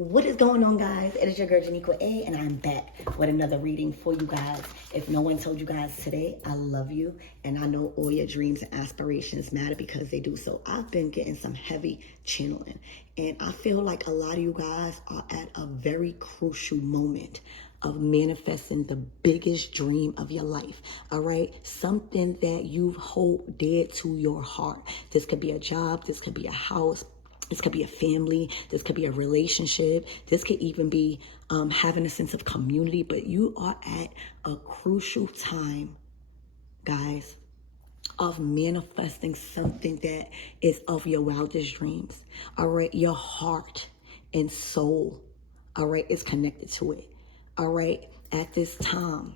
What is going on, guys? It is your girl Janiqua A, and I'm back with another reading for you guys. If no one told you guys today, I love you, and I know all your dreams and aspirations matter because they do. So I've been getting some heavy channeling, and I feel like a lot of you guys are at a very crucial moment of manifesting the biggest dream of your life. All right, something that you hold dear to your heart. This could be a job, this could be a house, this could be a family, this could be a relationship, this could even be having a sense of community, but you are at a crucial time, guys, of manifesting something that is of your wildest dreams. All right, your heart and soul, all right, is connected to it. All right, at this time,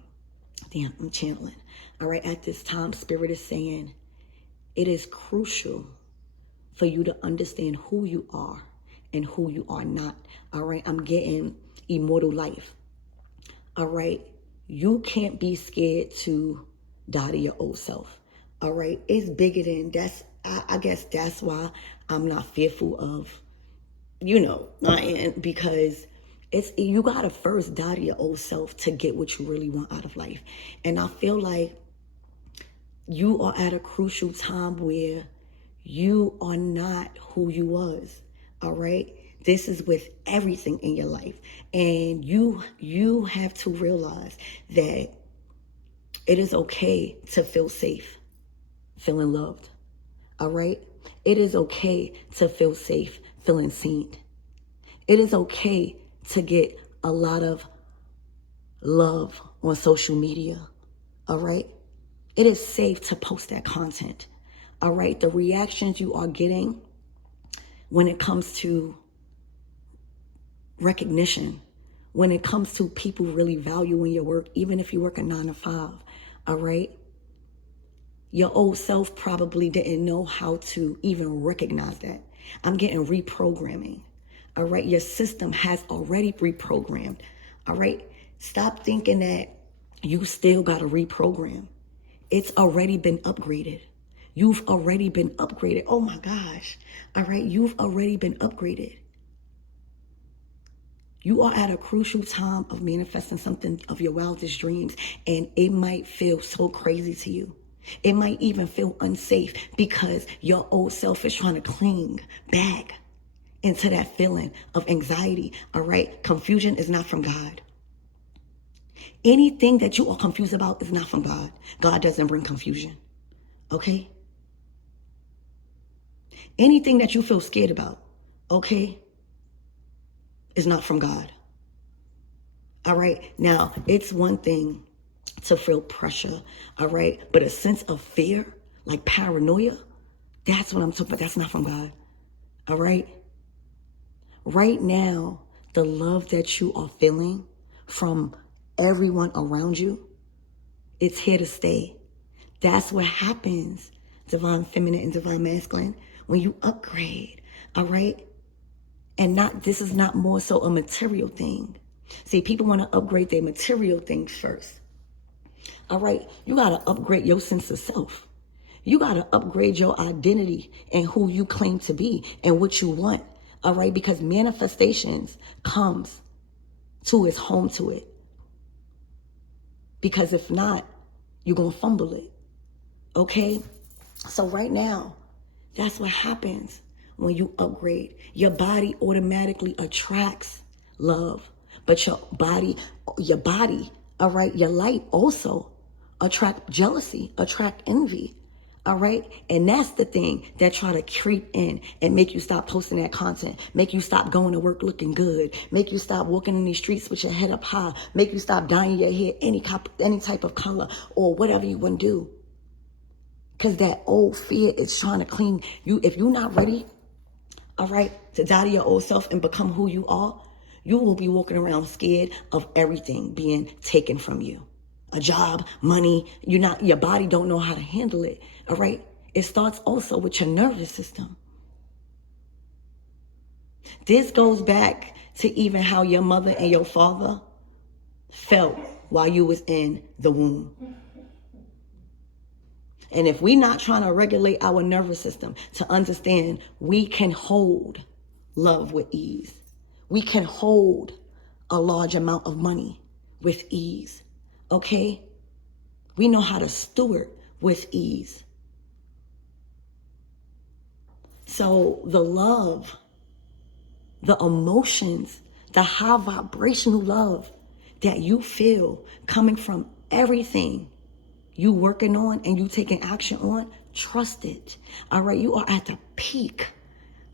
damn, I'm channeling. All right, at this time, Spirit is saying it is crucial for you to understand who you are and who you are not. All right, I'm getting immortal life. All right, you can't be scared to die to your old self. All right, it's bigger than that's. I guess that's why I'm not fearful of, lying, because you gotta first die to your old self to get what you really want out of life. And I feel like you are at a crucial time where you are not who you was, all right? This is with everything in your life. And you have to realize that it is okay to feel safe, feeling loved, all right? It is okay to feel safe, feeling seen. It is okay to get a lot of love on social media, all right? It is safe to post that content. All right, the reactions you are getting when it comes to recognition, when it comes to people really valuing your work, even if you work a 9 to 5, all right? Your old self probably didn't know how to even recognize that. I'm getting reprogramming, all right? Your system has already reprogrammed, all right? Stop thinking that you still got to reprogram. It's already been upgraded. You've already been upgraded. Oh my gosh. All right. You've already been upgraded. You are at a crucial time of manifesting something of your wildest dreams. And it might feel so crazy to you. It might even feel unsafe because your old self is trying to cling back into that feeling of anxiety. All right. Confusion is not from God. Anything that you are confused about is not from God. God doesn't bring confusion. Okay. Anything that you feel scared about, okay, is not from God. All right. Now, it's one thing to feel pressure, all right, but a sense of fear, like paranoia, that's what I'm talking about. That's not from God. All right. Right now, the love that you are feeling from everyone around you, it's here to stay. That's what happens, divine feminine and divine masculine, when you upgrade, all right? And this is not more so a material thing. See, people want to upgrade their material things first. All right, you got to upgrade your sense of self. You got to upgrade your identity and who you claim to be and what you want, all right? Because manifestations comes to its home to it. Because if not, you're going to fumble it, okay? So right now, that's what happens when you upgrade. Your body automatically attracts love. But your body, all right, your light also attract jealousy, attract envy, all right? And that's the thing that try to creep in and make you stop posting that content, make you stop going to work looking good, make you stop walking in these streets with your head up high, make you stop dyeing your hair any type of color or whatever you want to do. Because that old fear is trying to cling you. If you're not ready, all right, to die to your old self and become who you are, you will be walking around scared of everything being taken from you. A job, money, your body don't know how to handle it, all right? It starts also with your nervous system. This goes back to even how your mother and your father felt while you was in the womb. And if we're not trying to regulate our nervous system to understand we can hold love with ease, We can hold a large amount of money with ease, okay? We know how to steward with ease. So the love, the emotions, the high vibrational love that you feel coming from everything you working on and you taking action on, trust it. All right, you are at the peak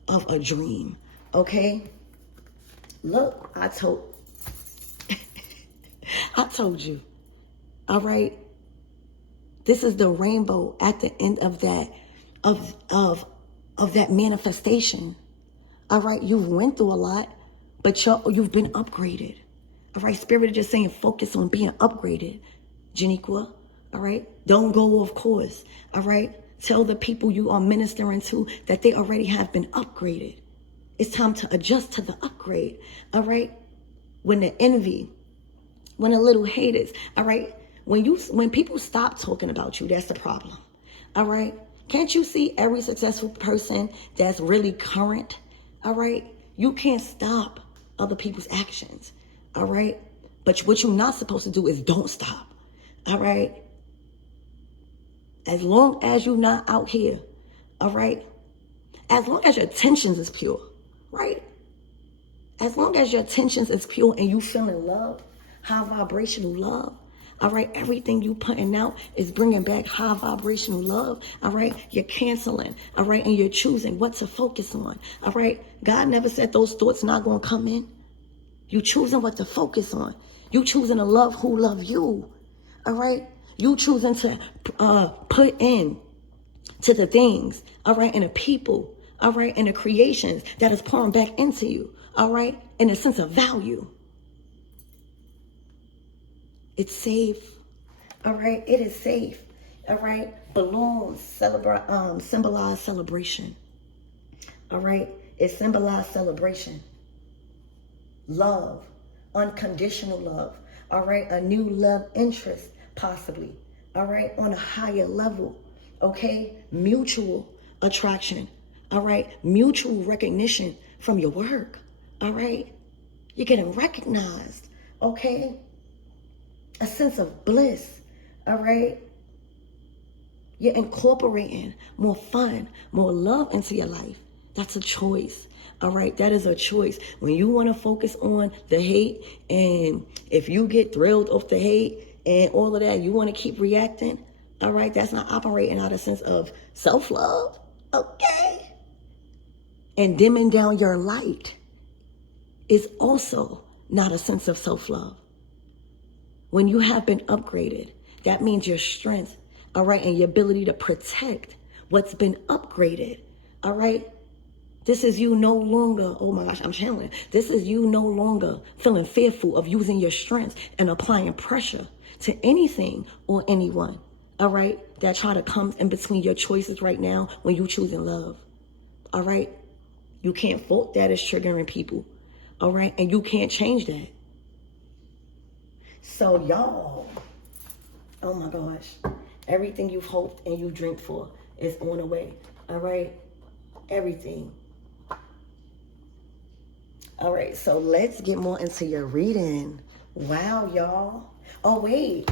of a dream, okay? Look, I told you, all right? This is the rainbow at the end of that, of that manifestation. All right, you've went through a lot, but you've been upgraded. All right, Spirit is just saying focus on being upgraded, Janiqua. All right, don't go off course. All right, tell the people you are ministering to that they already have been upgraded. It's time to adjust to the upgrade. All right, when the envy, when the little haters, all right, when people stop talking about you, that's the problem. All right, can't you see every successful person that's really current? All right, you can't stop other people's actions. All right, but what you're not supposed to do is don't stop. All right, as long as you're not out here, all right, as long as your intentions is pure, right? As long as your intentions is pure and you feeling love, high vibrational love, all right, everything you putting out is bringing back high vibrational love, all right? You're canceling, all right, and you're choosing what to focus on, all right? God never said those thoughts not going to come in. You choosing what to focus on. You choosing to love who love you, all right? You choosing to put in to the things, all right, and the people, all right, and the creations that is pouring back into you, all right, in a sense of value. It's safe, all right? It is safe, all right? Balloons symbolize celebration, all right? It symbolizes celebration, love, unconditional love, all right? A new love interest, possibly, all right? On a higher level, okay? Mutual attraction, all right? Mutual recognition from your work, all right? You're getting recognized, okay? A sense of bliss, all right? You're incorporating more fun, more love into your life. That's a choice, all right? That is a choice. When you want to focus on the hate, and if you get thrilled off the hate and all of that, you want to keep reacting, all right? That's not operating out of a sense of self-love, okay? And dimming down your light is also not a sense of self-love. When you have been upgraded, that means your strength, all right, and your ability to protect what's been upgraded, all right? This is you no longer, oh my gosh, I'm channeling. This is you no longer feeling fearful of using your strength and applying pressure to anything or anyone, all right, that try to come in between your choices right now when you choosing love, all right? You can't fault that as triggering people, all right? And you can't change that. So y'all, oh my gosh, everything you've hoped and you dreamed for is on the way, all right? Everything. All right, so let's get more into your reading. Wow, y'all. Oh, wait,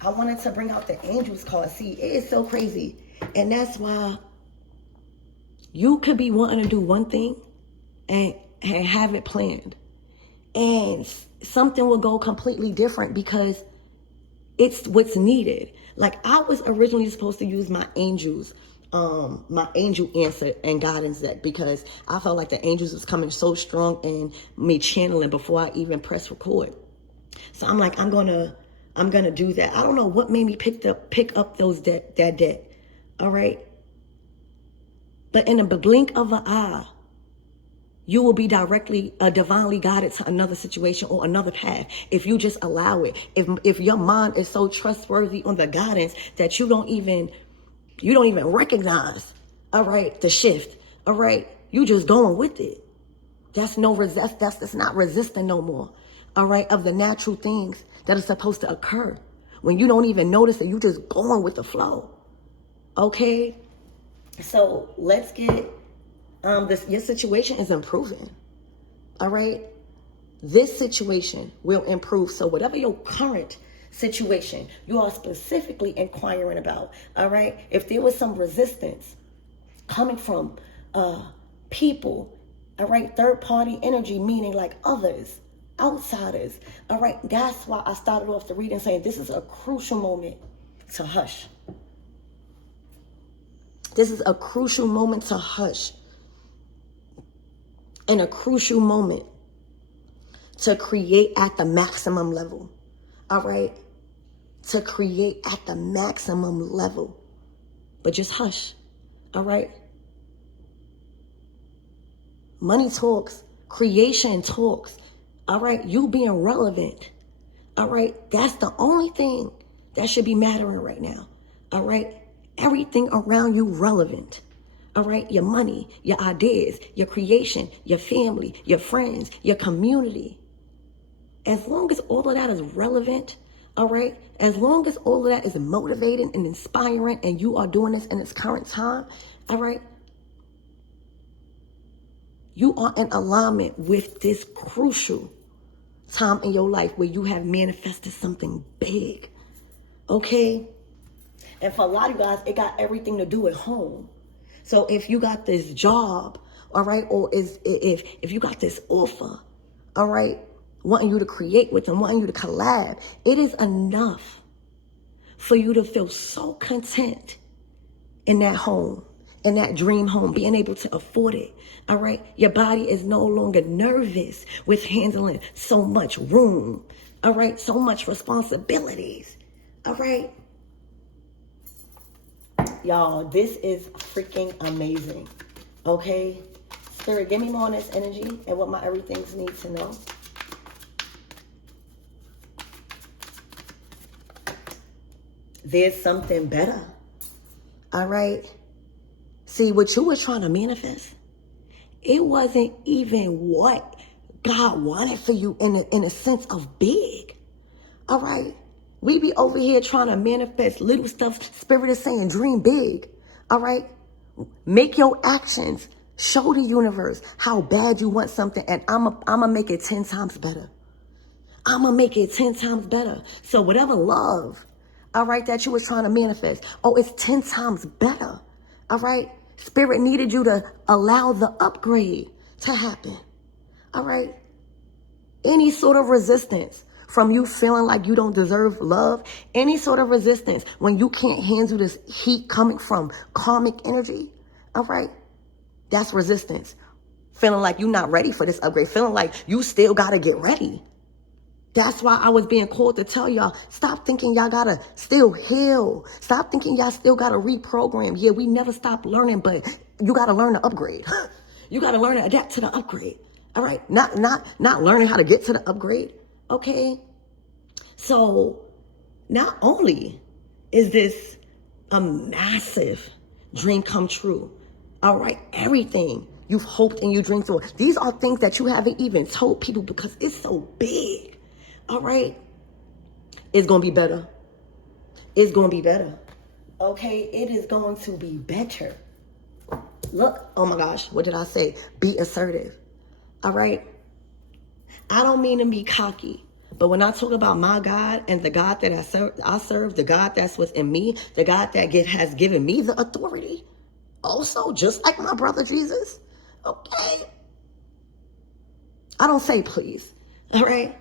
I wanted to bring out the Angels card. See, it is so crazy. And that's why you could be wanting to do one thing and have it planned. And something will go completely different because it's what's needed. Like, I was originally supposed to use my angels, my angel answer and guidance deck, because I felt like the angels was coming so strong in me channeling before I even press record. So I'm like, I'm gonna do that. I don't know what made me pick up that deck. All right. But in a blink of an eye, you will be divinely guided to another situation or another path if you just allow it. If your mind is so trustworthy on the guidance that you don't even recognize, all right, the shift, all right, you just going with it. That's not resisting no more, all right, of the natural things that are supposed to occur when you don't even notice it. You just going with the flow, okay? So let's get your situation is improving. All right? This situation will improve. So whatever your current situation you are specifically inquiring about, all right? If there was some resistance coming from people, all right, third party energy, meaning like others, outsiders, all right, that's why I started off the reading saying this is a crucial moment to hush. This is a crucial moment to hush, and a crucial moment to create at the maximum level. All right? To create at the maximum level. But just hush. All right? Money talks. Creation talks. All right? You being relevant. All right? That's the only thing that should be mattering right now. All right? Everything around you relevant. All right? Your money, your ideas, your creation, your family, your friends, your community. As long as all of that is relevant, all right, as long as all of that is motivating and inspiring and you are doing this in its current time, all right, you are in alignment with this crucial time in your life where you have manifested something big, okay? And for a lot of you guys, it got everything to do at home. So if you got this job, all right, or if you got this offer, all right, wanting you to create with them, wanting you to collab, it is enough for you to feel so content in that home, in that dream home, being able to afford it. All right. Your body is no longer nervous with handling so much room. All right. So much responsibilities. All right. Y'all, this is freaking amazing. Okay. Spirit, give me more on this energy and what my everythings need to know. There's something better. All right. See, what you were trying to manifest, it wasn't even what God wanted for you in a sense of big. All right. We be over here trying to manifest little stuff. Spirit is saying dream big. All right. Make your actions show the universe how bad you want something. And I'm going to make it 10 times better. I'm going to make it 10 times better. So whatever love, all right, that you was trying to manifest, oh, it's 10 times better. All right. Spirit needed you to allow the upgrade to happen. All right. Any sort of resistance from you feeling like you don't deserve love, any sort of resistance when you can't handle this heat coming from karmic energy, all right, that's resistance. Feeling like you're not ready for this upgrade, feeling like you still got to get ready. That's why I was being called to tell y'all, stop thinking y'all got to still heal. Stop thinking y'all still got to reprogram. Yeah, we never stop learning, but you got to learn to upgrade. You got to learn to adapt to the upgrade. All right. Not learning how to get to the upgrade. Okay. So not only is this a massive dream come true. All right. Everything you've hoped and you dreamed for. These are things that you haven't even told people because it's so big. All right. It's going to be better. It's going to be better. Okay. It is going to be better. Look. Oh my gosh. What did I say? Be assertive. All right. I don't mean to be cocky, but when I talk about my God and the God that I serve, the God that's within me, the God that has given me the authority, also just like my brother Jesus. Okay. I don't say please. All right.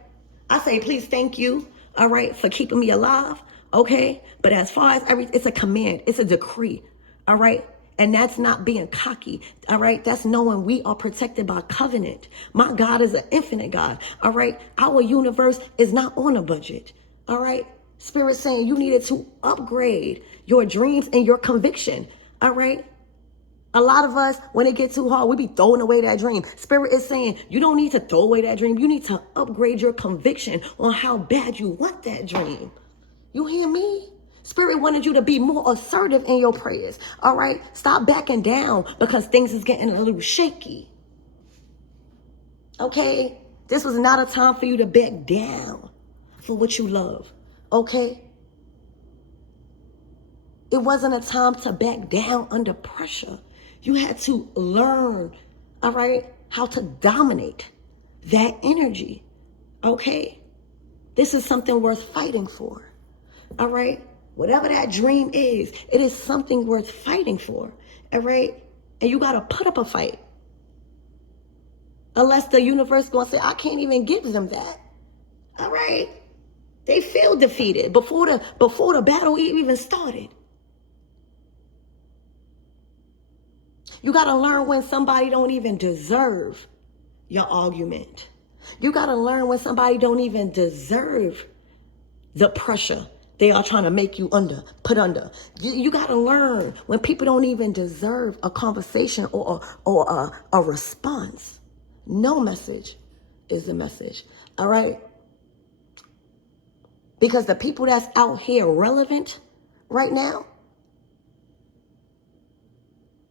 I say, please, thank you, all right, for keeping me alive, okay? But as far as it's a command, it's a decree, all right? And that's not being cocky, all right? That's knowing we are protected by covenant. My God is an infinite God, all right? Our universe is not on a budget, all right? Spirit saying you needed to upgrade your dreams and your conviction, all right? A lot of us, when it gets too hard, we be throwing away that dream. Spirit is saying you don't need to throw away that dream. You need to upgrade your conviction on how bad you want that dream. You hear me? Spirit wanted you to be more assertive in your prayers. All right? Stop backing down because things is getting a little shaky. Okay? This was not a time for you to back down for what you love. Okay? It wasn't a time to back down under pressure. You had to learn, all right, how to dominate, that energy. Okay? This is something worth fighting for. All right? Whatever that dream is, it is something worth fighting for. All right? And you got to put up a fight. Unless the universe going to say, I can't even give them that. All right? They feel defeated before the battle even started. You got to learn when somebody don't even deserve your argument. You got to learn when somebody don't even deserve the pressure they are trying to make you put under. You got to learn when people don't even deserve a conversation or a response. No message is a message. All right? Because the people that's out here relevant right now,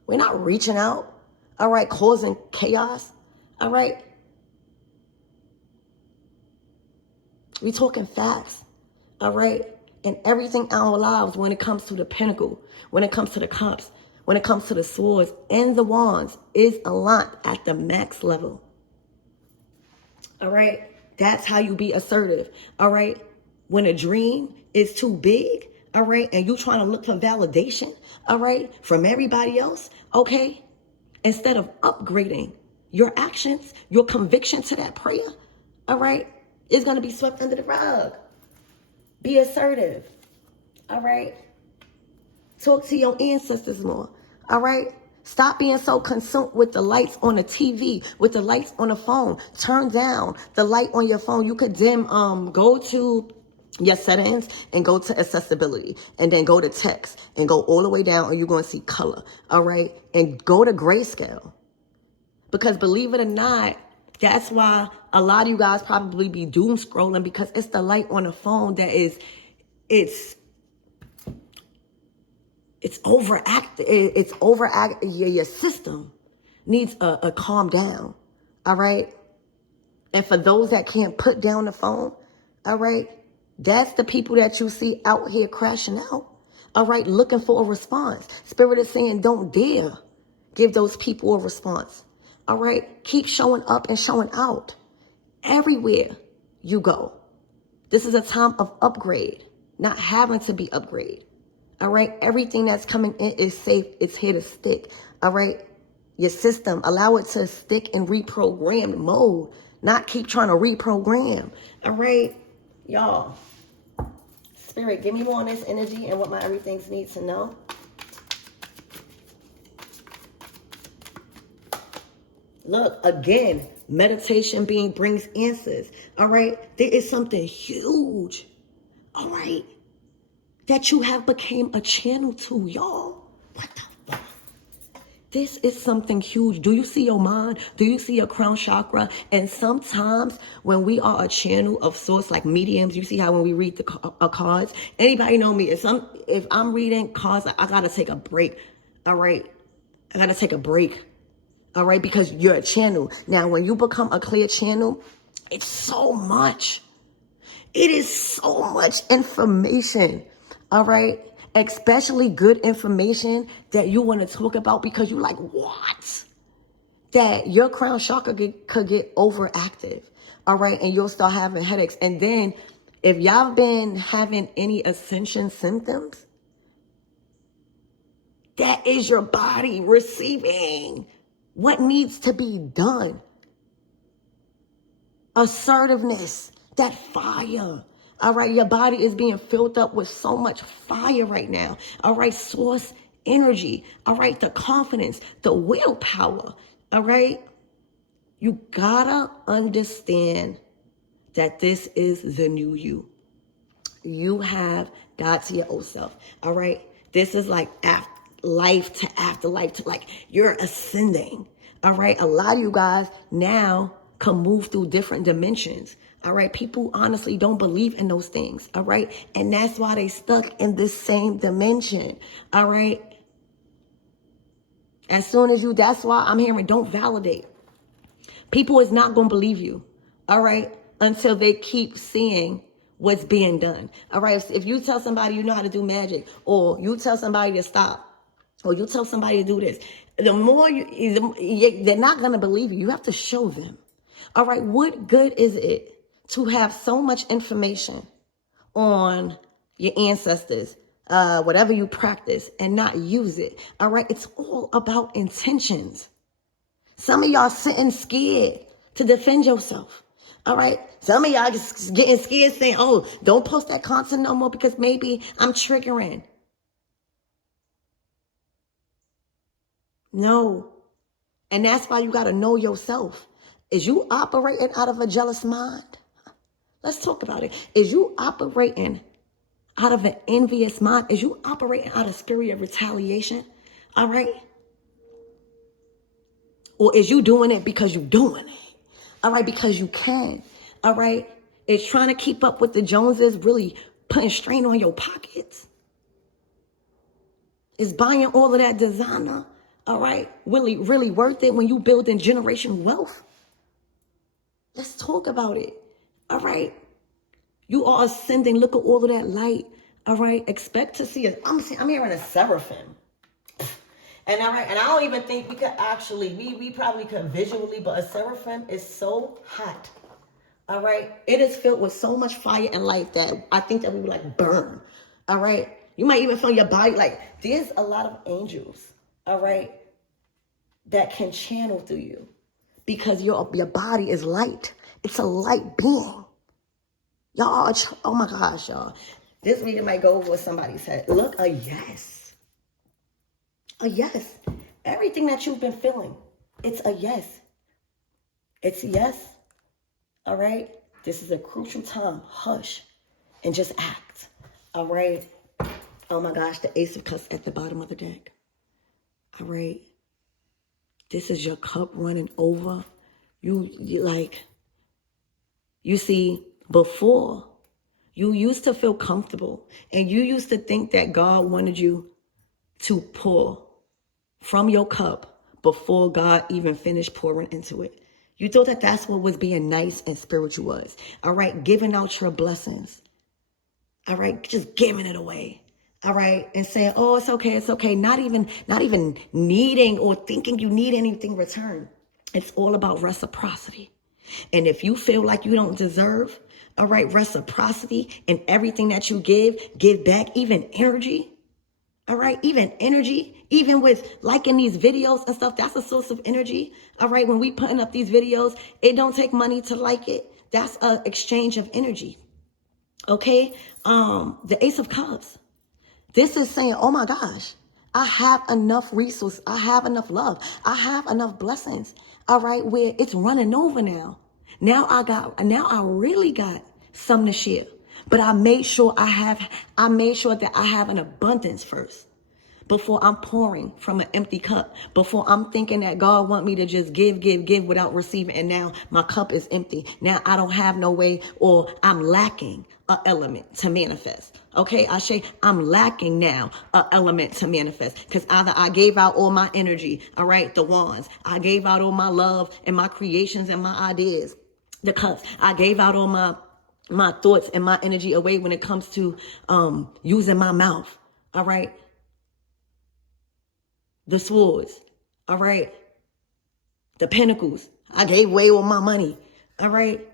we're not reaching out, all right, causing chaos, all right? We talking facts, all right? And everything in our lives when it comes to the pinnacle, when it comes to the cups, when it comes to the swords and the wands is aligned at the max level. All right? That's how you be assertive, all right? When a dream is too big, all right, and you trying to look for validation, all right, from everybody else, okay, instead of upgrading your actions, your conviction to that prayer, all right, it's going to be swept under the rug. Be assertive, all right? Talk to your ancestors more, all right? Stop being so consumed with the lights on the TV, with the lights on the phone. Turn down the light on your phone. You could go to your settings and go to accessibility and then go to text and go all the way down and you're going to see color, all right? And go to grayscale. Because believe it or not, that's why a lot of you guys probably be doom scrolling, because it's the light on the phone that it's overactive. It's overactive. Your system needs a calm down, all right? And for those that can't put down the phone, all right, that's the people that you see out here crashing out, all right, looking for a response. Spirit is saying don't dare give those people a response, all right? Keep showing up and showing out everywhere you go. This is a time of upgrade, not having to be upgraded, all right? Everything that's coming in is safe. It's here to stick, all right? Your system, allow it to stick in reprogrammed mode, not keep trying to reprogram, all right? Y'all, Spirit, give me more on this energy and what my everythings need to know. Look, again, meditation brings answers, all right? There is something huge, all right, that you have became a channel to, y'all. What the fuck? This is something huge. Do you see your mind? Do you see your crown chakra? And sometimes when we are a channel of sorts, like mediums, you see how when we read the cards, anybody know me? If I'm reading cards, I gotta take a break, all right? I gotta take a break. All right, because you're a channel. Now, when you become a clear channel, it's so much. It is so much information. All right, especially good information that you want to talk about because you're like, what? That your crown chakra could get overactive. All right, and you'll start having headaches. And then if y'all been having any ascension symptoms, that is your body receiving what needs to be done. Assertiveness, that fire. All right, your body is being filled up with so much fire right now. All right, source energy. All right, the confidence, the willpower. All right, you gotta understand that this is the new you. You have God to your old self. All right, this is like life to afterlife, to like you're ascending. All right, a lot of you guys now can move through different dimensions. All right, people honestly don't believe in those things. All right, and that's why they stuck in this same dimension. All right, as soon as that's why I'm hearing don't validate. People is not gonna believe you. All right, until they keep seeing what's being done. All right, if you tell somebody you know how to do magic, or you tell somebody to stop, or you tell somebody to do this, the more they're not going to believe you. You have to show them. All right, what good is it to have so much information on your ancestors, whatever you practice, and not use it? All right, it's all about intentions. Some of y'all sitting scared to defend yourself. All right. Some of y'all just getting scared saying, oh, don't post that content no more because maybe I'm triggering. No. And that's why you got to know yourself. Is you operating out of a jealous mind? Let's talk about it. Is you operating out of an envious mind? Is you operating out of spirit of retaliation? All right. Or is you doing it because you're doing it? All right, because you can. All right. Is trying to keep up with the Joneses really putting strain on your pockets? Is buying all of that designer, all right, really worth it when you building generational wealth? Let's talk about it. All right. You are ascending. Look at all of that light. All right. Expect to see it. I'm hearing a seraphim. And all right, and I don't even think we could actually, we probably could visually, but a seraphim is so hot. All right. It is filled with so much fire and light that I think that we would like burn. All right. You might even feel your body like there's a lot of angels. All right. That can channel through you because your body is light. It's a light being. Y'all, oh my gosh, y'all. This reading might go over what somebody said. Look, a yes. A yes. Everything that you've been feeling, it's a yes. It's a yes. All right. This is a crucial time. Hush and just act. All right. Oh my gosh, the Ace of Cups at the bottom of the deck. All right. This is your cup running over. You see, before you used to feel comfortable and you used to think that God wanted you to pour from your cup before God even finished pouring into it. You thought that that's what was being nice and spiritual was. All right. Giving out your blessings. All right. Just giving it away. All right. And saying, oh, it's okay. It's okay. Not even needing or thinking you need anything in return. It's all about reciprocity. And if you feel like you don't deserve, all right, reciprocity and everything that you give back, even energy. All right. Even energy, even with liking these videos and stuff, that's a source of energy. All right. When we putting up these videos, it don't take money to like it. That's an exchange of energy. Okay. The Ace of Cups. This is saying, oh my gosh, I have enough resources. I have enough love. I have enough blessings. All right. Where it's running over now. Now I really got something to share. But I made sure that I have an abundance first before I'm pouring from an empty cup, before I'm thinking that God want me to just give without receiving. And now my cup is empty. Now I don't have no way, or I'm lacking an element to manifest. Okay, I say I'm lacking now an element to manifest because either I gave out all my energy, all right, the wands. I gave out all my love and my creations and my ideas, the cups. I gave out all my thoughts and my energy away when it comes to using my mouth. All right. The swords. All right. The pentacles. I gave away all my money. All right.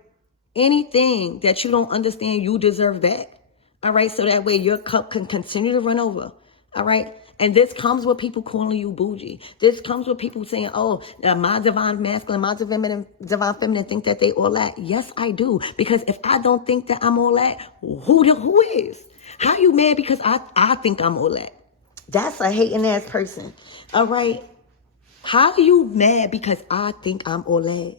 Anything that you don't understand, you deserve back. All right. So that way your cup can continue to run over. All right. And this comes with people calling you bougie. This comes with people saying, oh, my divine masculine, my divine feminine think that they all that. Yes, I do. Because if I don't think that I'm all that, who is? How you mad because I think I'm all that? That's a hating ass person. All right. How are you mad because I think I'm all that?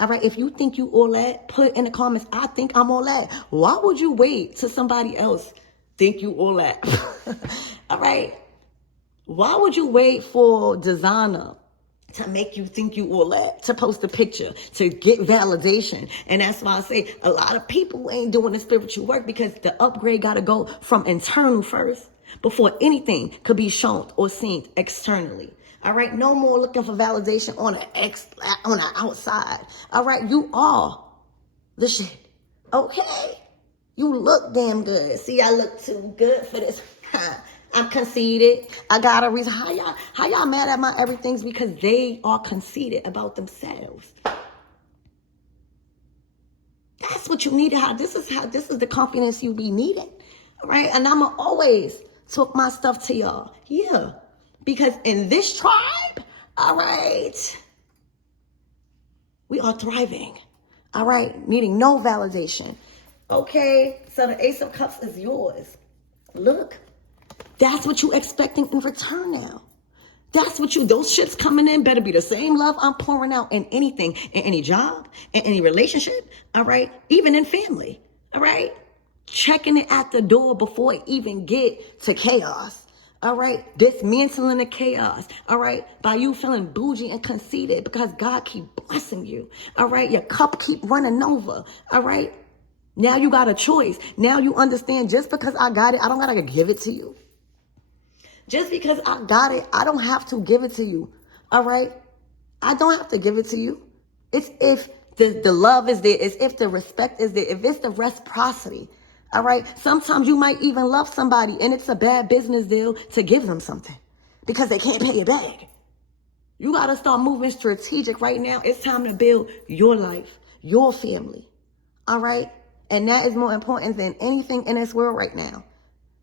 All right. If you think you all that, put in the comments, I think I'm all that. Why would you wait till somebody else think you all that? All right. Why would you wait for designer to make you think you all that, to post a picture, to get validation? And that's why I say a lot of people ain't doing the spiritual work because the upgrade got to go from internal first before anything could be shown or seen externally. All right. No more looking for validation on the outside. All right. You are the shit. Okay. You look damn good. See, I look too good for this. I'm conceited. I got a reason. How y'all mad at my everything's because they are conceited about themselves. That's what you need to have. This is the confidence you be needing. All right. And I'ma always talk my stuff to y'all. Yeah. Because in this tribe, all right, we are thriving. All right. Needing no validation. Okay. So the Ace of Cups is yours. Look, that's what you expecting in return now. That's what those ships coming in better be the same love I'm pouring out in anything, in any job, in any relationship, all right? Even in family, all right? Checking it at the door before it even get to chaos, all right? Dismantling the chaos, all right? By you feeling bougie and conceited because God keep blessing you, all right? Your cup keep running over, all right? Now you got a choice. Now you understand just because I got it, I don't got to give it to you. Just because I got it, I don't have to give it to you. All right? I don't have to give it to you. It's if the love is there. It's if the respect is there. If it's the reciprocity. All right? Sometimes you might even love somebody and it's a bad business deal to give them something because they can't pay it back. You got to start moving strategic right now. It's time to build your life, your family. All right? And that is more important than anything in this world right now.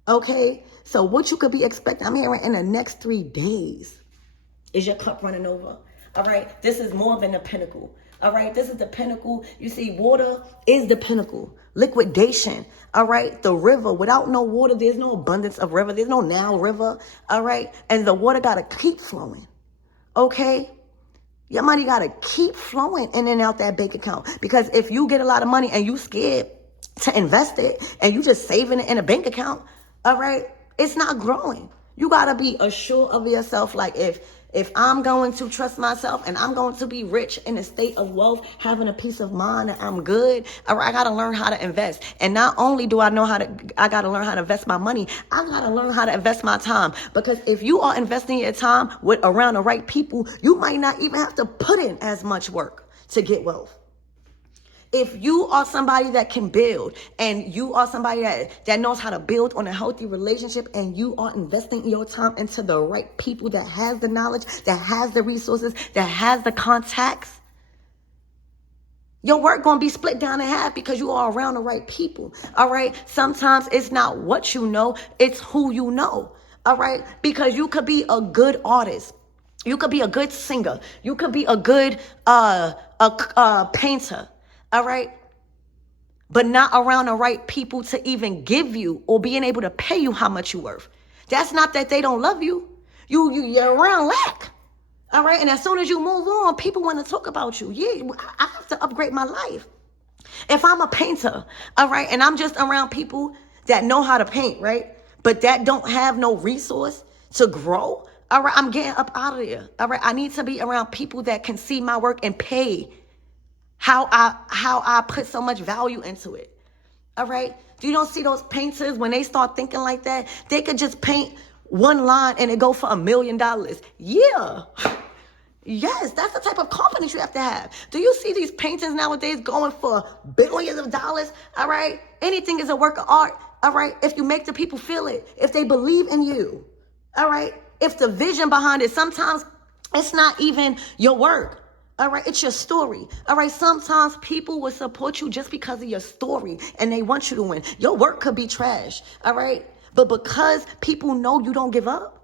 Okay, so what you could be expecting, I'm hearing in the next 3 days, is your cup running over. All right, this is more than a pinnacle. All right, this is the pinnacle. You see, water is the pinnacle. Liquidation. All right, the river. Without no water, there's no abundance of river. There's no Nile River. All right, and the water got to keep flowing. Okay, your money got to keep flowing in and out that bank account. Because if you get a lot of money and you scared to invest it and you just saving it in a bank account, all right, it's not growing. You got to be assured of yourself. Like if I'm going to trust myself and I'm going to be rich in a state of wealth, having a peace of mind and I'm good, all right, I got to learn how to invest. And not only do I got to learn how to invest my money, I got to learn how to invest my time. Because if you are investing your time with around the right people, you might not even have to put in as much work to get wealth. If you are somebody that can build and you are somebody that knows how to build on a healthy relationship and you are investing your time into the right people that has the knowledge, that has the resources, that has the contacts, your work going to be split down in half because you are around the right people. All right. Sometimes it's not what you know, it's who you know. All right. Because you could be a good artist. You could be a good singer. You could be a good painter. All right. But not around the right people to even give you or being able to pay you how much you're worth. That's not that they don't love you. You're around lack. All right. And as soon as you move on, people want to talk about you. Yeah, I have to upgrade my life. If I'm a painter, all right, and I'm just around people that know how to paint, right, but that don't have no resource to grow, all right, I'm getting up out of there. All right. I need to be around people that can see my work and pay how I put so much value into it. All right. You don't see those painters when they start thinking like that, they could just paint one line and it go for $1 million. Yeah. Yes, that's the type of confidence you have to have. Do you see these paintings nowadays going for billions of dollars? All right. Anything is a work of art. All right. If you make the people feel it, if they believe in you. All right. If the vision behind it, sometimes it's not even your work. All right, it's your story. All right, sometimes people will support you just because of your story and they want you to win. Your work could be trash. All right, but because people know you don't give up,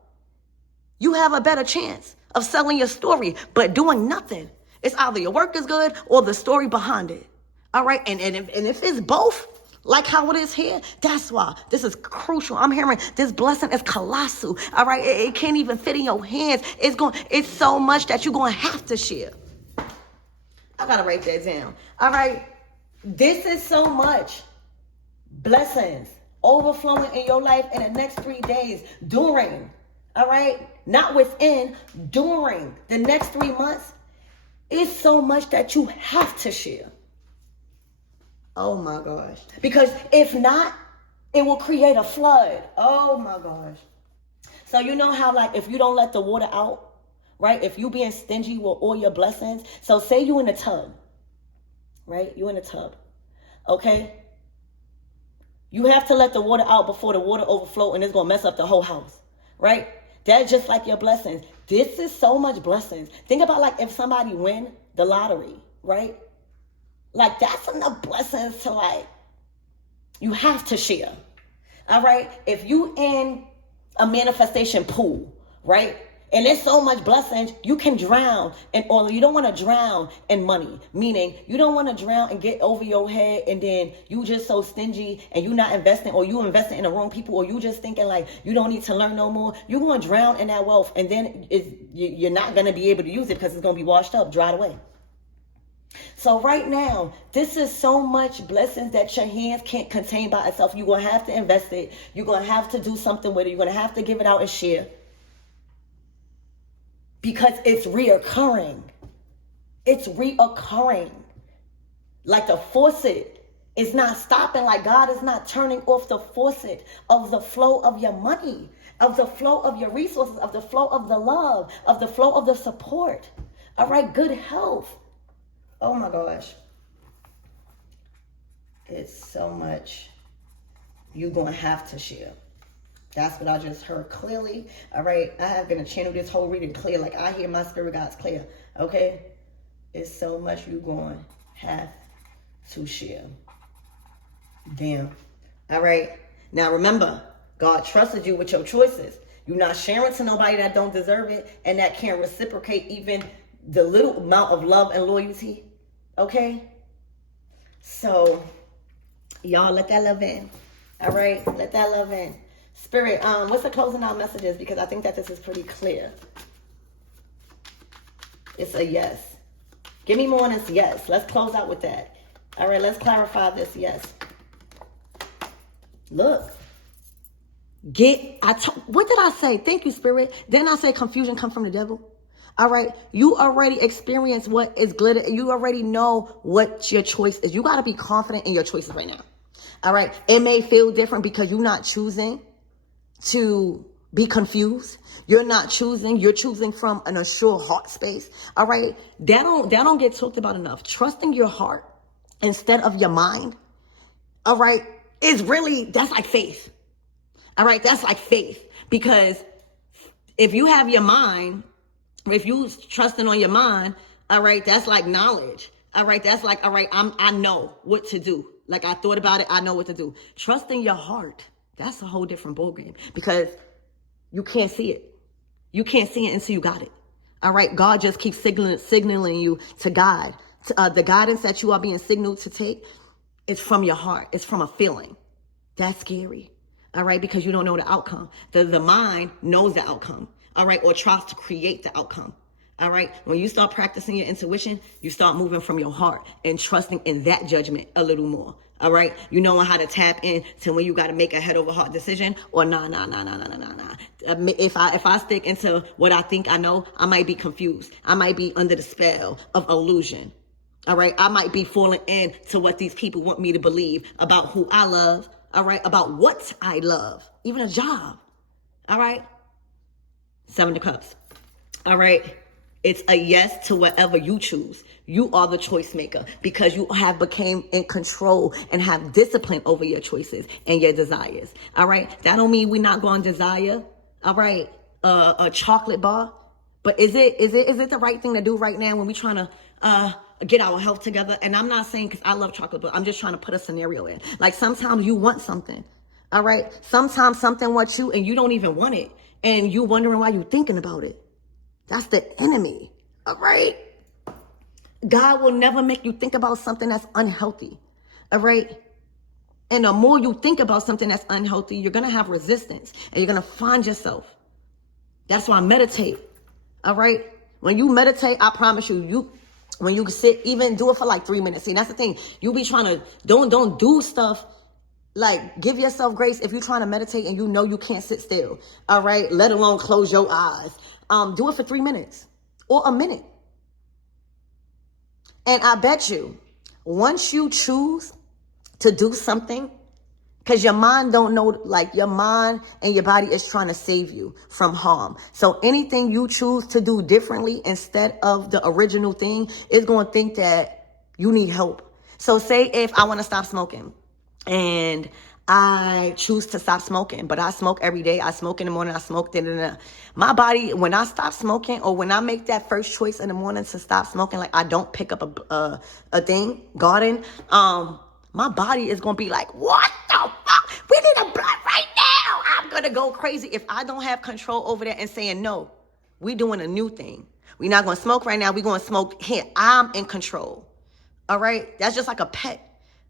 you have a better chance of selling your story, but doing nothing. It's either your work is good or the story behind it. All right, and if it's both, like how it is here, that's why this is crucial. I'm hearing this blessing is colossal. All right, it can't even fit in your hands. It's so much that you're going to have to share. I got to write that down. All right. This is so much blessings overflowing in your life in the next 3 days during, all right, not within, during the next 3 months. It's so much that you have to share. Oh my gosh. Because if not, it will create a flood. Oh my gosh. So you know how like if you don't let the water out, right? If you being stingy with all your blessings. So say you in a tub, right? You in a tub, okay? You have to let the water out before the water overflow and it's going to mess up the whole house, right? That's just like your blessings. This is so much blessings. Think about like if somebody win the lottery, right? Like, that's enough blessings to, like, you have to share. All right? If you in a manifestation pool, right? And there's so much blessings, you can drown in oil. You don't want to drown in money. Meaning, you don't want to drown and get over your head and then you just so stingy and you not investing, or you investing in the wrong people, or you just thinking like you don't need to learn no more. You're going to drown in that wealth, and then you're not going to be able to use it because it's going to be washed up, dried away. So right now, this is so much blessings that your hands can't contain by itself. You're going to have to invest it. You're going to have to do something with it. You're going to have to give it out and share. Because it's reoccurring. It's reoccurring. Like the faucet is not stopping. Like God is not turning off the faucet of the flow of your money, of the flow of your resources, of the flow of the love, of the flow of the support. All right, good health. Oh my gosh. It's so much you're going to have to share. That's what I just heard clearly. All right. I have been to channel this whole reading clear. Like I hear my spirit guides clear. Okay. It's so much you're going to have to share. Damn. All right. Now remember, God trusted you with your choices. You're not sharing to nobody that don't deserve it and that can't reciprocate even the little amount of love and loyalty. Okay. So y'all let that love in. All right. Let that love in. Spirit, what's the closing out messages? Because I think that this is pretty clear. It's a yes. Give me more on this yes. Let's close out with that. All right, let's clarify this yes. Look. What did I say? Thank you, Spirit. Didn't I say confusion come from the devil? All right. You already experienced what is glitter. You already know what your choice is. You got to be confident in your choices right now. All right. It may feel different because you're not choosing to be confused. You're not choosing. You're choosing from an assured heart space. All right. That don't get talked about enough. Trusting your heart instead of your mind. All right. That's like faith. All right. That's like faith, because if you have your mind, if you trusting on your mind, all right, that's like knowledge. All right. That's like, all right, I know what to do. Like I thought about it. I know what to do. Trusting your heart. That's a whole different ballgame, because you can't see it. You can't see it until you got it. All right. God just keeps signaling you to guide. The guidance that you are being signaled to take is from your heart. It's from a feeling. That's scary. All right. Because you don't know the outcome. The mind knows the outcome. All right. Or tries to create the outcome. All right. When you start practicing your intuition, you start moving from your heart and trusting in that judgment a little more. All right. You know how to tap in to when you got to make a head over heart decision, or nah. If I stick into what I think I know, I might be confused. I might be under the spell of illusion. All right. I might be falling into what these people want me to believe about who I love. All right. About what I love, even a job. All right. 7 of Cups. All right. It's a yes to whatever you choose. You are the choice maker, because you have became in control and have discipline over your choices and your desires. All right. That don't mean we're not going to desire. All right. A chocolate bar. But is it the right thing to do right now when we're trying to get our health together? And I'm not saying because I love chocolate, but I'm just trying to put a scenario in. Like sometimes you want something. All right. Sometimes something wants you and you don't even want it. And you wondering why you're thinking about it. That's the enemy. All right. God will never make you think about something that's unhealthy. All right. And the more you think about something that's unhealthy, you're going to have resistance and you're going to find yourself. That's why I meditate. All right. When you meditate, I promise you, when you sit, even do it for like 3 minutes. See, that's the thing. You be trying to, don't do stuff. Like, give yourself grace if you're trying to meditate and you know you can't sit still. All right. Let alone close your eyes. Do it for 3 minutes or a minute. And I bet you, once you choose to do something, because your mind don't know, like your mind and your body is trying to save you from harm. So anything you choose to do differently instead of the original thing is going to think that you need help. So say if I want to stop smoking and I choose to stop smoking, but I smoke every day. I smoke in the morning. I smoke. My body, when I stop smoking or when I make that first choice in the morning to stop smoking, like I don't pick up a thing, garden, my body is going to be like, what the fuck? We need a blunt right now. I'm going to go crazy if I don't have control over that and saying, no, we doing a new thing. We're not going to smoke right now. We're going to smoke here. I'm in control. All right? That's just like a pet.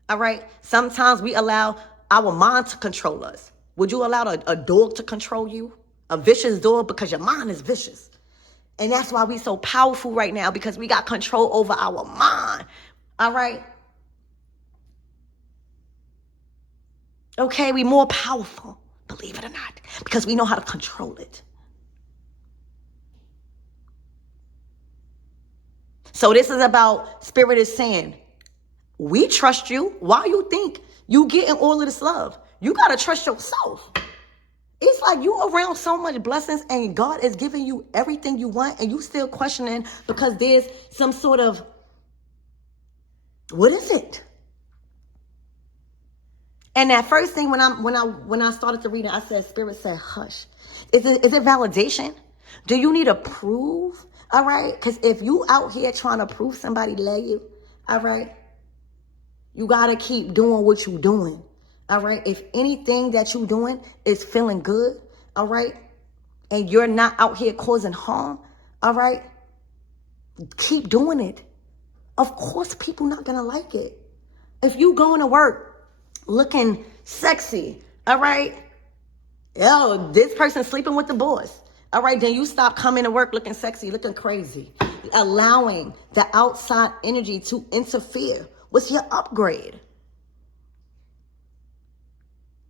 All right? Sometimes we allow our mind to control us. Would you allow a dog to control you? A vicious dog? Because your mind is vicious. And that's why we so powerful right now, because we got control over our mind. All right? Okay, we more powerful, believe it or not, because we know how to control it. So this is about Spirit is saying, we trust you. Why you think you getting all of this love? You got to trust yourself. It's like you around so much blessings and God is giving you everything you want and you still questioning because there's some sort of, what is it? And that first thing when I started to read it, I said, Spirit said, hush. Is it validation? Do you need to prove? All right? Because if you out here trying to prove somebody love you, all right, you got to keep doing what you doing. All right? If anything that you doing is feeling good, all right, and you're not out here causing harm, all right, keep doing it. Of course, people not going to like it. If you going to work looking sexy, all right, yo, this person sleeping with the boss, all right, then you stop coming to work looking sexy, looking crazy, allowing the outside energy to interfere with your upgrade.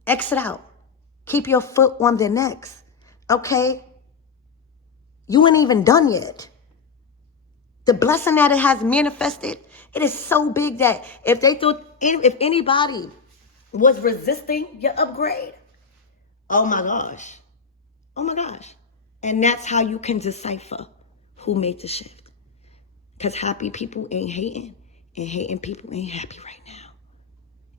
Exit out. Keep your foot on their necks, okay? You ain't even done yet. The blessing that it has manifested, it is so big that if anybody was resisting your upgrade, oh my gosh. And that's how you can decipher who made the shift. Because happy people ain't hating, and hating people ain't happy right now.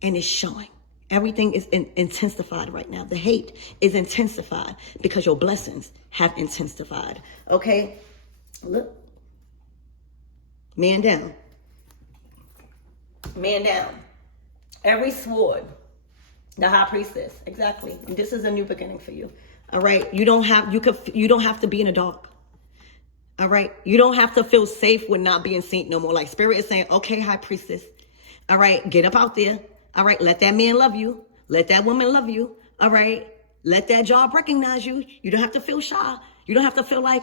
And it's showing. Everything is intensified right now. The hate is intensified because your blessings have intensified. Okay? Look. Man down. Man down. Every sword. The high priestess. Exactly. And this is a new beginning for you. All right? You don't have to be in the dark. All right? You don't have to feel safe with not being seen no more. Like Spirit is saying, okay, high priestess. All right? Get up out there. All right? Let that man love you. Let that woman love you. All right? Let that job recognize you. You don't have to feel shy. You don't have to feel like,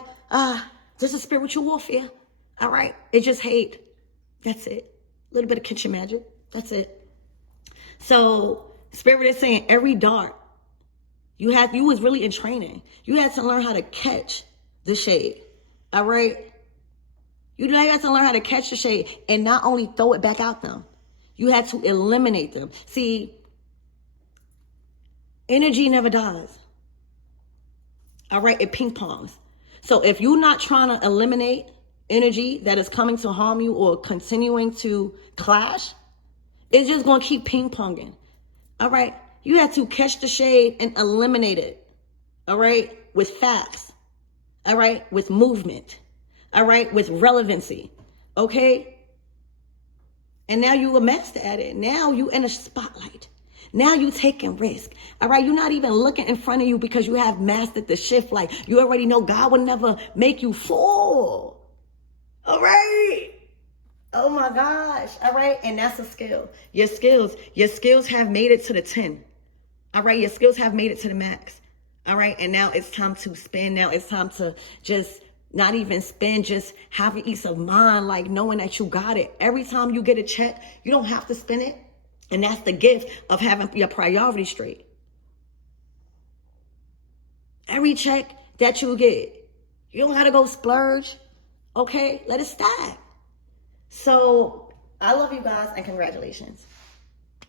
this is spiritual warfare. All right? It's just hate. That's it. A little bit of kitchen magic. That's it. So Spirit is saying every dart, you was really in training. You had to learn how to catch the shade. All right? You had to learn how to catch the shade and not only throw it back out them. You had to eliminate them. See, energy never dies. All right? It ping pongs. So if you're not trying to eliminate energy that is coming to harm you or continuing to clash, it's just going to keep ping ponging. All right? You have to catch the shade and eliminate it. All right? With facts. All right? With movement. All right? With relevancy. Okay? And now you a master at it. Now you in a spotlight. Now you taking risk. All right? You're not even looking in front of you because you have mastered the shift. Like you already know God will never make you fall. All right. Oh my gosh. All right. And that's a skill. Your skills have made it to the 10. All right. Your skills have made it to the max. All right. And now it's time to spin. Now it's time to just not even spend, just have an ease of mind, like knowing that you got it. Every time you get a check, you don't have to spend it. And that's the gift of having your priorities straight. Every check that you get, you don't have to go splurge. Okay? Let it stack. So I love you guys and congratulations.